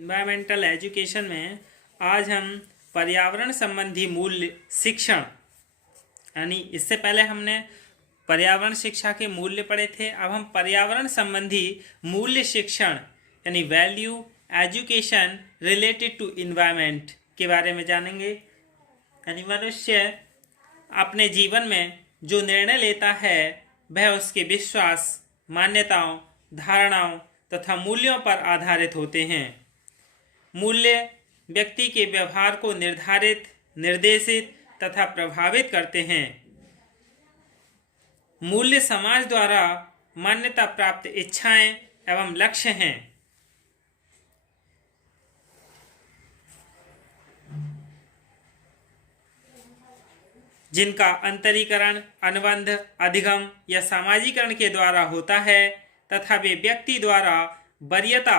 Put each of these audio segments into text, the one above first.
Environmental education में आज हम पर्यावरण संबंधी मूल्य शिक्षण यानी इससे पहले हमने पर्यावरण शिक्षा के मूल्य पढ़े थे। अब हम पर्यावरण संबंधी मूल्य शिक्षण यानी value education related to environment के बारे में जानेंगे। यानी मनुष्य अपने जीवन में जो निर्णय लेता है वह उसके विश्वास, मान्यताओं, धारणाओं तथा मूल्यों पर आधारित होते हैं। मूल्य व्यक्ति के व्यवहार को निर्धारित, निर्देशित तथा प्रभावित करते हैं। मूल्य समाज द्वारा मान्यता प्राप्त इच्छाएं एवं लक्ष्य हैं। जिनका अंतरीकरण, अनुबंध, अधिगम या सामाजिकरण के द्वारा होता है तथा वे व्यक्ति द्वारा वरीयता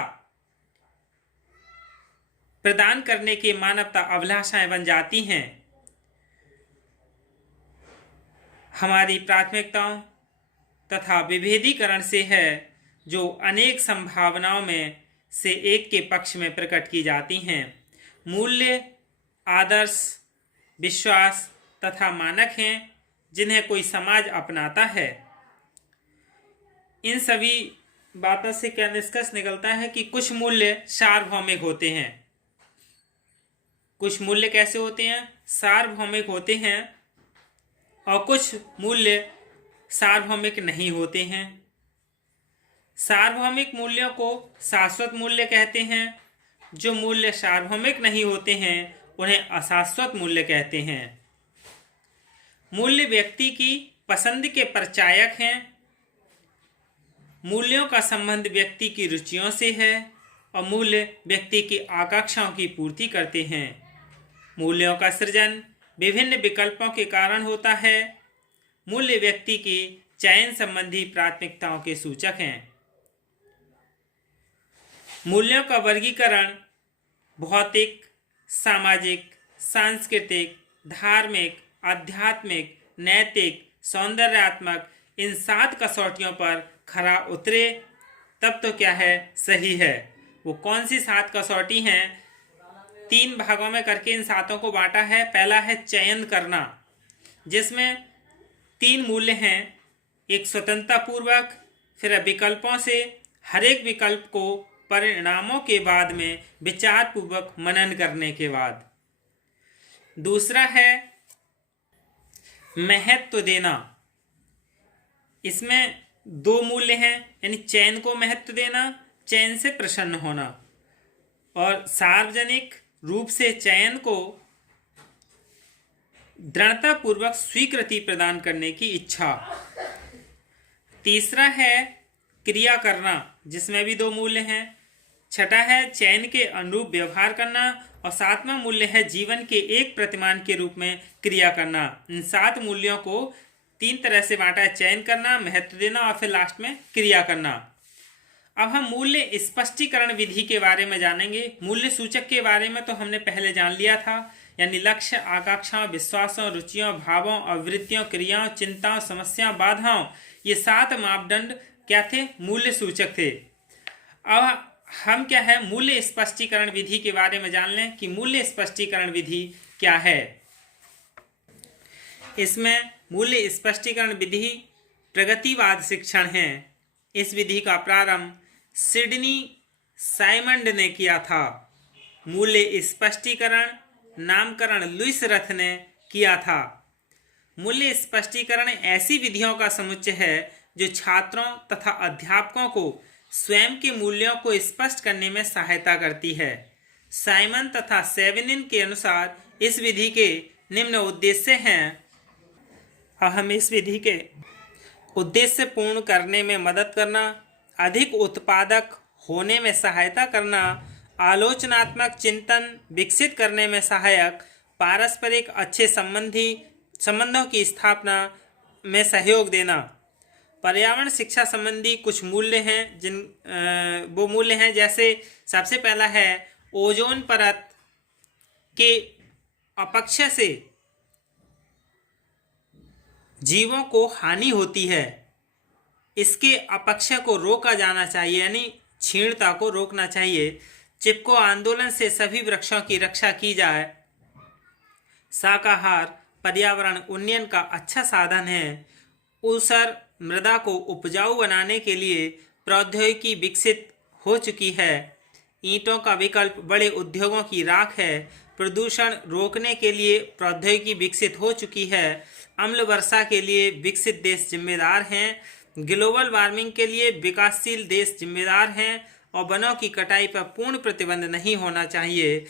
प्रदान करने की मानवता अभिलाषाएं बन जाती हैं। हमारी प्राथमिकताओं तथा विभेदीकरण से है जो अनेक संभावनाओं में से एक के पक्ष में प्रकट की जाती हैं। मूल्य, आदर्श, विश्वास तथा मानक हैं जिन्हें कोई समाज अपनाता है। इन सभी बातों से क्या निष्कर्ष निकलता है कि कुछ मूल्य सार्वभौमिक होते हैं। कुछ मूल्य कैसे होते हैं? सार्वभौमिक होते हैं और कुछ मूल्य सार्वभौमिक नहीं होते हैं। सार्वभौमिक मूल्यों को शाश्वत मूल्य कहते हैं। जो मूल्य सार्वभौमिक नहीं होते हैं उन्हें अशाश्वत मूल्य कहते हैं। मूल्य व्यक्ति की पसंद के प्रचायक हैं। मूल्यों का संबंध व्यक्ति की रुचियों से है और मूल्य व्यक्ति की आकांक्षाओं की पूर्ति करते हैं। मूल्यों का सृजन विभिन्न विकल्पों के कारण होता है। मूल्य व्यक्ति की चयन संबंधी प्राथमिकताओं के सूचक हैं। मूल्यों का वर्गीकरण भौतिक, सामाजिक, सांस्कृतिक, धार्मिक, आध्यात्मिक, नैतिक, सौंदर्यात्मक इन 7 कसौटियों पर खरा उतरे तब तो क्या है, सही है। वो कौन सी 7 कसौटी हैं? 3 भागों में करके इन 7 को बांटा है। पहला है चयन करना, जिसमें 3 मूल्य हैं। एक स्वतंत्रता पूर्वक, फिर विकल्पों से हर एक विकल्प को परिणामों के बाद में विचार पूर्वक मनन करने के बाद। दूसरा है महत्व देना। इसमें 2 मूल्य हैं, यानी चयन को महत्व देना, चयन से प्रसन्न होना, और सार्वजनिक रूप से चयन को दृढ़ता पूर्वक स्वीकृति प्रदान करने की इच्छा। तीसरा है क्रिया करना, जिसमें भी 2 मूल्य हैं। छठा है चयन के अनुरूप व्यवहार करना और 7वां मूल्य है जीवन के एक प्रतिमान के रूप में क्रिया करना। इन 7 मूल्यों को 3 तरह से बांटा है: चयन करना, महत्व देना और फिर लास्ट में क्रिया करना। अब हम मूल्य स्पष्टीकरण विधि के बारे में जानेंगे। मूल्य सूचक के बारे में तो हमने पहले जान लिया था, यानी लक्ष्य, आकांक्षाओं, विश्वासों, रुचियों, भावों, अवृत्तियों, क्रियाओं, चिंताओं, समस्याओं, बाधाओं, ये 7 मापदंड क्या थे? मूल्य सूचक थे। अब हम क्या है, मूल्य स्पष्टीकरण विधि के बारे में जान लें कि मूल्य स्पष्टीकरण विधि क्या है। इसमें मूल्य स्पष्टीकरण विधि प्रगतिवाद शिक्षण है। इस विधि का प्रारंभ सिडनी साइमंड ने किया था। मूल्य स्पष्टीकरण नामकरण लुईस रथ ने किया था। मूल्य स्पष्टीकरण ऐसी विधियों का समुच्चय है जो छात्रों तथा अध्यापकों को स्वयं के मूल्यों को स्पष्ट करने में सहायता करती है। साइमन तथा सेविनिन के अनुसार इस विधि के निम्न उद्देश्य हैं। हम इस विधि के उद्देश्य पूर्ण करने में मदद करना, अधिक उत्पादक होने में सहायता करना, आलोचनात्मक चिंतन विकसित करने में सहायक, पारस्परिक अच्छे संबंधों की स्थापना में सहयोग देना। पर्यावरण शिक्षा संबंधी कुछ मूल्य हैं वो मूल्य हैं जैसे सबसे पहला है ओजोन परत के अपक्षय से जीवों को हानि होती है। इसके अपक्षय को रोका जाना चाहिए, यानी क्षीणता को रोकना चाहिए। चिपको आंदोलन से सभी वृक्षों की रक्षा की जाए। शाकाहार पर्यावरण उन्नयन का अच्छा साधन है। ऊसर मृदा को उपजाऊ बनाने के लिए प्रौद्योगिकी विकसित हो चुकी है। ईंटों का विकल्प बड़े उद्योगों की राख है। प्रदूषण रोकने के लिए प्रौद्योगिकी विकसित हो चुकी है। अम्ल वर्षा के लिए विकसित देश जिम्मेदार हैं। ग्लोबल वार्मिंग के लिए विकासशील देश जिम्मेदार हैं और वनों की कटाई पर पूर्ण प्रतिबंध नहीं होना चाहिए।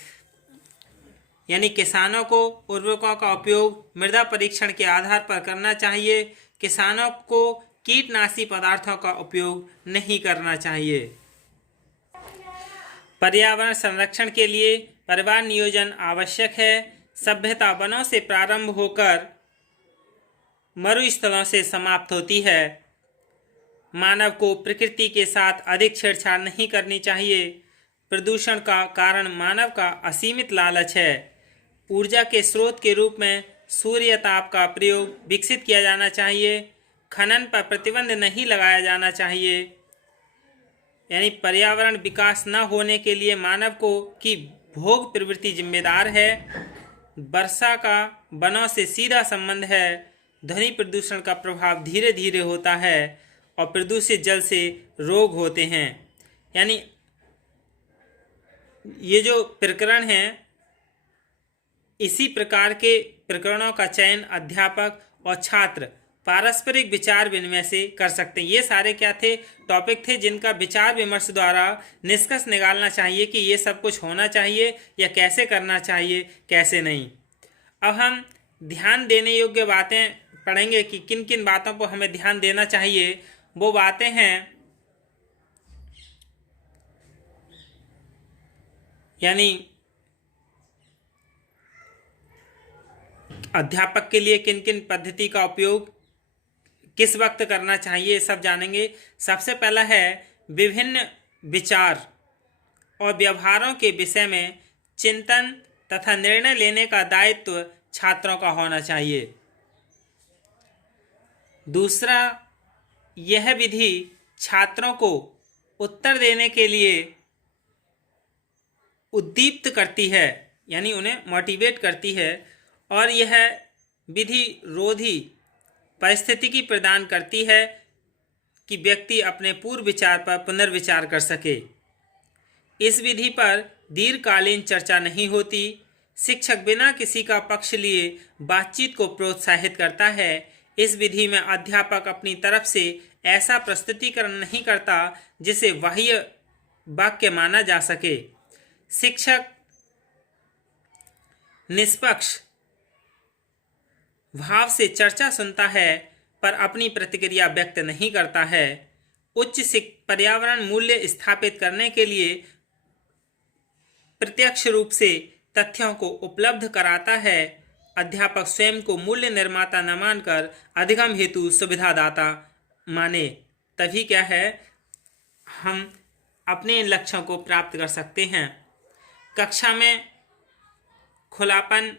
यानी किसानों को उर्वरकों का उपयोग मृदा परीक्षण के आधार पर करना चाहिए। किसानों को कीटनाशी पदार्थों का उपयोग नहीं करना चाहिए। पर्यावरण संरक्षण के लिए परिवार नियोजन आवश्यक है। सभ्यता वनों से प्रारंभ होकर मरुस्थलों से समाप्त होती है। मानव को प्रकृति के साथ अधिक छेड़छाड़ नहीं करनी चाहिए। प्रदूषण का कारण मानव का असीमित लालच है। ऊर्जा के स्रोत के रूप में सूर्य ताप का प्रयोग विकसित किया जाना चाहिए। खनन पर प्रतिबंध नहीं लगाया जाना चाहिए। यानी पर्यावरण विकास न होने के लिए मानव को की भोग प्रवृत्ति जिम्मेदार है। वर्षा का वनों से सीधा संबंध है। ध्वनि प्रदूषण का प्रभाव धीरे धीरे होता है और प्रदूषित जल से रोग होते हैं। यानी ये जो प्रकरण हैं, इसी प्रकार के प्रकरणों का चयन अध्यापक और छात्र पारस्परिक विचार विनिमय से कर सकते हैं। ये सारे क्या थे, टॉपिक थे जिनका विचार विमर्श द्वारा निष्कर्ष निकालना चाहिए कि ये सब कुछ होना चाहिए या कैसे करना चाहिए, कैसे नहीं। अब हम ध्यान देने योग्य बातें पढ़ेंगे कि किन किन बातों को हमें ध्यान देना चाहिए। वो बातें हैं, यानी अध्यापक के लिए किन किन पद्धति का उपयोग किस वक्त करना चाहिए, सब जानेंगे। सबसे पहला है विभिन्न विचार और व्यवहारों के विषय में चिंतन तथा निर्णय लेने का दायित्व छात्रों का होना चाहिए। दूसरा, यह विधि छात्रों को उत्तर देने के लिए उद्दीप्त करती है, यानी उन्हें मोटिवेट करती है, और यह विधि रोधी परिस्थिति प्रदान करती है कि व्यक्ति अपने पूर्व विचार पर पुनर्विचार कर सके। इस विधि पर दीर्घकालीन चर्चा नहीं होती। शिक्षक बिना किसी का पक्ष लिए बातचीत को प्रोत्साहित करता है। इस विधि में अध्यापक अपनी तरफ से ऐसा प्रस्तुतिकरण नहीं करता जिसे बाह्य वाक्य माना जा सके। शिक्षक निष्पक्ष भाव से चर्चा सुनता है पर अपनी प्रतिक्रिया व्यक्त नहीं करता है। उच्च पर्यावरण मूल्य स्थापित करने के लिए प्रत्यक्ष रूप से तथ्यों को उपलब्ध कराता है। अध्यापक स्वयं को मूल्य निर्माता न मानकर अधिगम हेतु सुविधादाता माने, तभी क्या है, हम अपने लक्ष्यों को प्राप्त कर सकते हैं। कक्षा में खुलापन,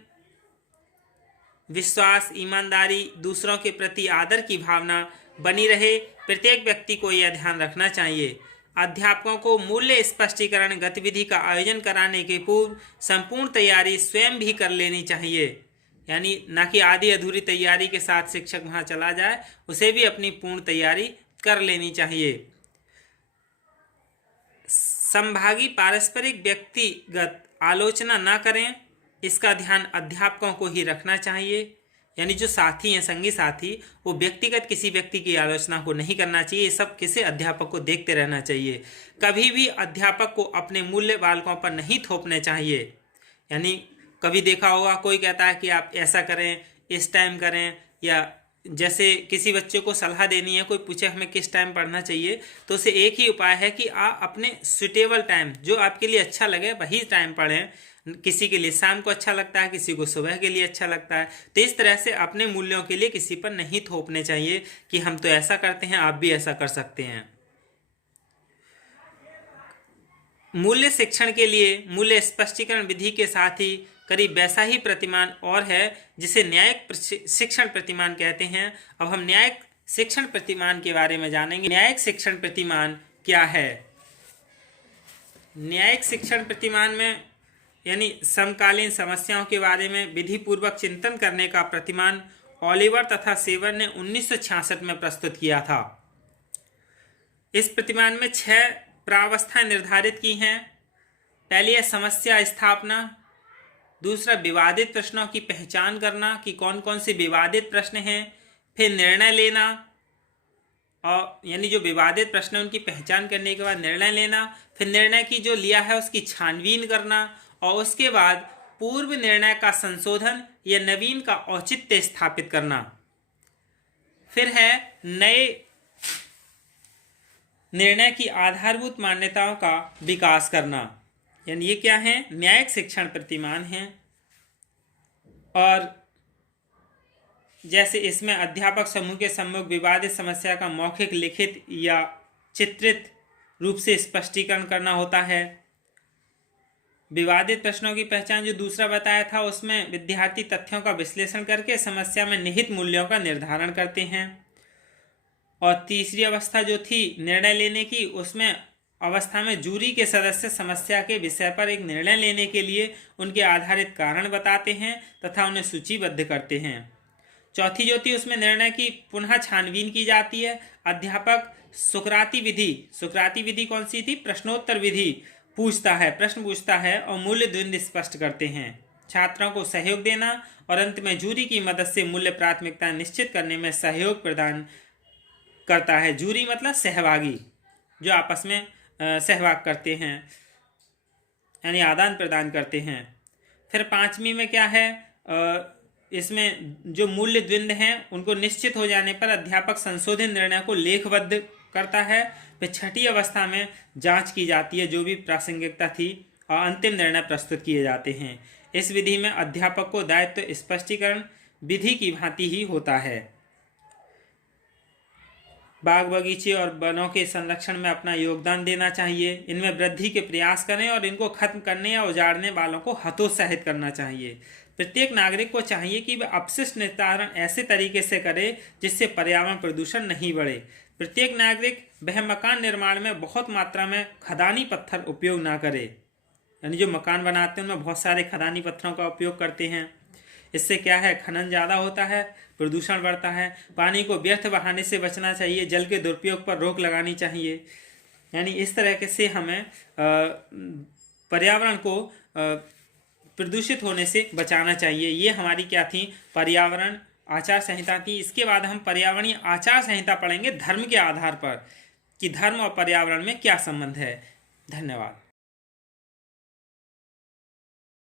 विश्वास, ईमानदारी, दूसरों के प्रति आदर की भावना बनी रहे। प्रत्येक व्यक्ति को यह ध्यान रखना चाहिए। अध्यापकों को मूल्य स्पष्टीकरण गतिविधि का आयोजन कराने के पूर्व संपूर्ण तैयारी स्वयं भी कर लेनी चाहिए। यानी न कि आधी अधूरी तैयारी के साथ शिक्षक वहाँ चला जाए, उसे भी अपनी पूर्ण तैयारी कर लेनी चाहिए। संभागी पारस्परिक व्यक्तिगत आलोचना न करें, इसका ध्यान अध्यापकों को ही रखना चाहिए। यानी जो साथी हैं, संगी साथी, वो व्यक्तिगत किसी व्यक्ति की आलोचना को नहीं करना चाहिए। ये सब किसी अध्यापक को देखते रहना चाहिए। कभी भी अध्यापक को अपने मूल्य बालकों पर नहीं थोपने चाहिए। यानी कभी देखा होगा कोई कहता है कि आप ऐसा करें, इस टाइम करें, या जैसे किसी बच्चे को सलाह देनी है, कोई पूछे हमें किस टाइम पढ़ना चाहिए, तो उसे एक ही उपाय है कि आप अपने सुटेबल टाइम, जो आपके लिए अच्छा लगे वही टाइम पढ़ें। किसी के लिए शाम को अच्छा लगता है, किसी को सुबह के लिए अच्छा लगता है। तो इस तरह से अपने मूल्यों के लिए किसी पर नहीं थोपने चाहिए कि हम तो ऐसा करते हैं, आप भी ऐसा कर सकते हैं। मूल्य शिक्षण के लिए मूल्य स्पष्टीकरण विधि के साथ ही करीब वैसा ही प्रतिमान और है जिसे न्यायिक शिक्षण प्रतिमान कहते हैं। अब हम न्यायिक शिक्षण प्रतिमान के बारे में जानेंगे। न्यायिक शिक्षण प्रतिमान क्या है? न्यायिक शिक्षण प्रतिमान में यानी समकालीन समस्याओं के बारे में विधि पूर्वक चिंतन करने का प्रतिमान ओलिवर तथा सेवर ने 1966 में प्रस्तुत किया था। इस प्रतिमान में 6 प्रावस्थाएं निर्धारित की हैं। पहली है समस्या स्थापना, दूसरा विवादित प्रश्नों की पहचान करना कि कौन कौन से विवादित प्रश्न हैं, फिर निर्णय लेना, और यानी जो विवादित प्रश्न है उनकी पहचान करने के बाद निर्णय लेना, फिर निर्णय की जो लिया है उसकी छानबीन करना, और उसके बाद पूर्व निर्णय का संशोधन या नवीन का औचित्य स्थापित करना। फिर है नए निर्णय की आधारभूत मान्यताओं का विकास करना। यानी ये क्या है? न्यायिक शिक्षण प्रतिमान हैं। और जैसे इसमें अध्यापक समूह के सम्मुख विवादित समस्या का मौखिक, लिखित या चित्रित रूप से स्पष्टीकरण करना होता है। विवादित प्रश्नों की पहचान जो दूसरा बताया था, उसमें विद्यार्थी तथ्यों का विश्लेषण करके समस्या में निहित मूल्यों का निर्धारण करते हैं। और तीसरी अवस्था जो थी निर्णय लेने की, उसमें अवस्था में जूरी के सदस्य समस्या के विषय पर एक निर्णय लेने के लिए उनके आधारित कारण बताते हैं तथा उन्हें सूचीबद्ध करते हैं। चौथी जो थी उसमें निर्णय की पुनः छानबीन की जाती है। अध्यापक सुकराती विधि कौन सी थी? प्रश्नोत्तर विधि प्रश्न पूछता है और मूल्य द्वंद्व स्पष्ट करते हैं। छात्रों को सहयोग देना और अंत में जूरी की मदद से मूल्य प्राथमिकता निश्चित करने में सहयोग प्रदान करता है। जूरी मतलब सहभागी, जो आपस में सहभाग करते हैं, यानी आदान प्रदान करते हैं। फिर पांचवी में क्या है? इसमें जो मूल्य द्वंद्व हैं उनको निश्चित हो जाने पर अध्यापक संशोधित निर्णय को लेखबद्ध करता है। फिर छठी अवस्था में जांच की जाती है जो भी प्रासंगिकता थी, और अंतिम निर्णय प्रस्तुत किए जाते हैं। इस विधि में अध्यापक को दायित्व स्पष्टीकरण विधि की भांति ही होता है। बाग बगीचे और वनों के संरक्षण में अपना योगदान देना चाहिए। इनमें वृद्धि के प्रयास करें और इनको खत्म करने या उजाड़ने वालों को हतोत्साहित करना चाहिए। प्रत्येक नागरिक को चाहिए कि वह अपशिष्ट निस्तारण ऐसे तरीके से करे जिससे पर्यावरण प्रदूषण नहीं बढ़े। प्रत्येक नागरिक वह मकान निर्माण में बहुत मात्रा में खदानी पत्थर उपयोग ना करे। यानी जो मकान बनाते हैं उनमें बहुत सारे खदानी पत्थरों का उपयोग करते हैं। इससे क्या है? खनन ज़्यादा होता है, प्रदूषण बढ़ता है। पानी को व्यर्थ बहाने से बचना चाहिए, जल के दुरुपयोग पर रोक लगानी चाहिए। यानी इस तरह से हमें पर्यावरण को प्रदूषित होने से बचाना चाहिए। ये हमारी क्या थी? पर्यावरण आचार संहिता थी। इसके बाद हम पर्यावरणीय आचार संहिता पढ़ेंगे धर्म के आधार पर, कि धर्म और पर्यावरण में क्या संबंध है। धन्यवाद।